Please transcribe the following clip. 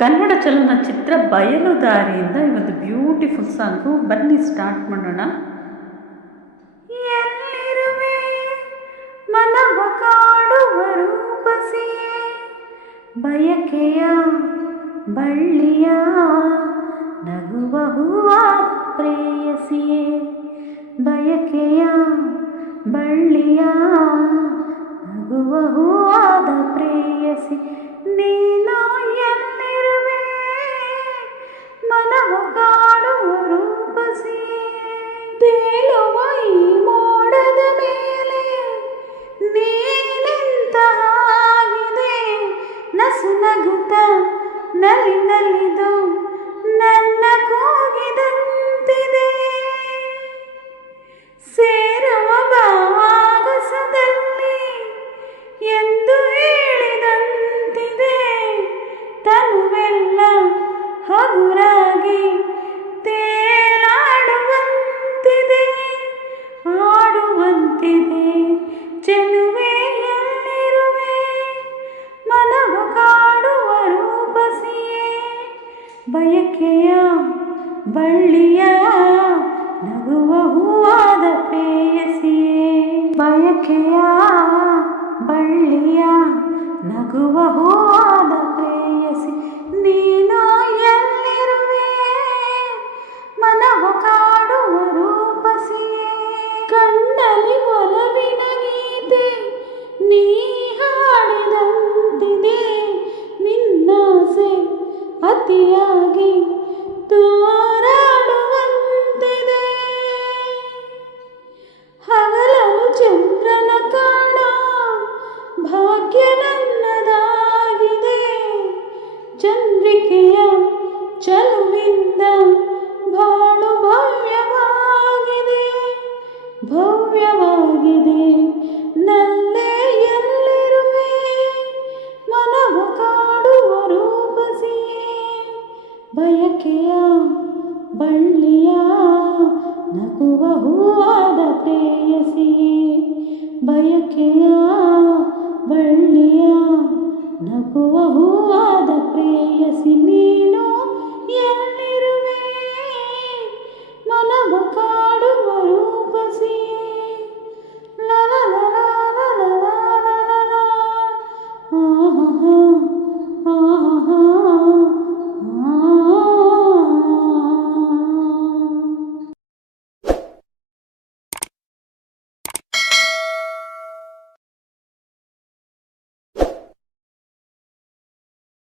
ಕನ್ನಡ ಚಲನಚಿತ್ರ ಬಯಲುದಾರಿಯಿಂದ ಇವತ್ತು beautiful song. ಬನ್ನಿ ಸ್ಟಾರ್ಟ್ ಮಾಡೋಣ. ಎಲ್ಲಿರುವೆ ಮನವ ಕಾಡುವ ರೂಪಸಿಯೇ, ಬಯಕೆಯ ಬಳ್ಳಿಯ ನಗುವ ಹೂವಾದ ಪ್ರೇಯಸಿಯೇ, ಬಯಕೆಯ ಬಳ್ಳಿಯ ನಗುವ ಹೂವಾದ ಪ್ರೇಯಸಿ, ನೀನು ಎಲ್ಲಿರುವೆ ಮನವ ಕಾಡುವ ರೂಪಸಿಯೇ. ತೇಲುವ ಈ ಮೋಡದ ಮೇಲೆ ನೀನೆಂತ ಆಗಿದೆ, ನಸು ನಗುತ್ತ ನಲಿ ನಲಿದು ನನ್ನ ಕೂಗಿದಂತಿದೆ. ಸೇರುವ ಭಾಗಸದಲ್ಲಿ ಎಂದು ಹೇಳಿದಂತಿದೆ, ತನುವೆಲ್ಲ ಹಗುರಾಗಿ ತೇಲಾಡುವಂತಿದೆ, ಆಡುವಂತಿದೆ. ಚೆಲುವೆ ಎಲ್ಲಿರುವೆ ಮನವ ಕಾಡುವ ರೂಪಸಿಯೇ, ಬಯಕೆಯ ಬಳ್ಳಿಯ ನಗುವ ಹೂವಾದ ಪ್ರೇಯಸಿಯೇ, ಬಯಕೆಯ ಬಳ್ಳಿಯ ನಗುವ ಹೂವಾದ ಪ್ರೇಯಸಿ, ನೀನು ಎಲ್ಲಿರುವೆ ಮನವ ಕಾಡುವ ರೂಪಸಿಯೇ. ಕಣ್ಣಲ್ಲಿ ಒಲವಿನ ಗೀತೆ ನೀ ಹಾಡಿದಂತಿದೆ, ನಿನ್ನಾಸೆ ಅತಿಯಾಗಿ ತೋರಾಡುವಂತಿದೆ. ಹಗಲಲು ಚಂದ್ರನ ಕಾಣೋ ಭಾಗ್ಯ ನನ್ನದಾಗಿದೆ, ಚಂದ್ರಿಕೆಯ ಚಲುವಿಂದ